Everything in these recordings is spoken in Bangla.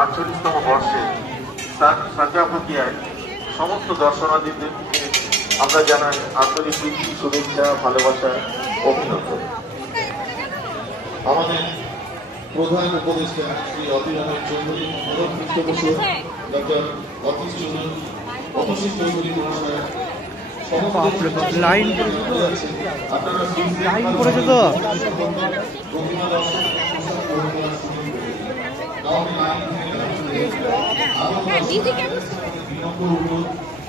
আটচল্লিশতম বর্ষে সান্ডাফুকিয়ায় সমস্ত দর্শনার্থীদের আমরা জানাই আন্তরিক শুভেচ্ছা, ভালোবাসা, অভিনন্দন। আমাদের প্রধান উপদেষ্টা শ্রী অতি রহমান চৌধুরী, প্রধান পৃষ্ঠপোষক ডক্টর অতীশ চৌধুরী মহাশয় লাইন করেছে তো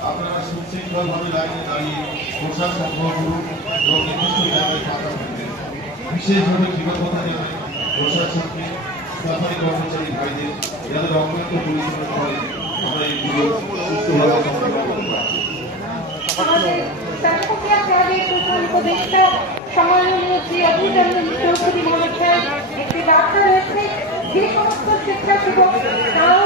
আপনারা সুশৃঙ্খলভাবে লাইনে দাঁড়িয়ে পোশাক সংগ্রহ করুন এবং নির্দিষ্ট জায়গায় পাতা বিশেষভাবে কৃতজ্ঞতা জানাই প্রশাসনকে, সাফাই কর্মচারী ভাইদের যাদের অক্লান্ত পরিশ্রমের ফলে আমরা এইগুলো সুস্থভাবে সম্পন্ন করতে পারছি। একটি বার্তা রয়েছে, যে সমস্ত শিক্ষার্থীগণ তাও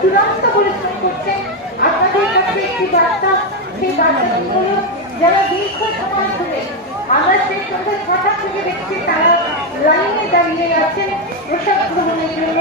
চূড়ান্ত পরিশ্রম করছেন, আপনাদের কাছে একটি বার্তা, সেই বার্তাটি হল যারা দীর্ঘ সময় ধরে আমরা সেই সন্ধ্যা ৬টা থেকে দেখছি তারা লাইনে দাঁড়িয়ে আছেন পোশাক গ্রহণের জন্য।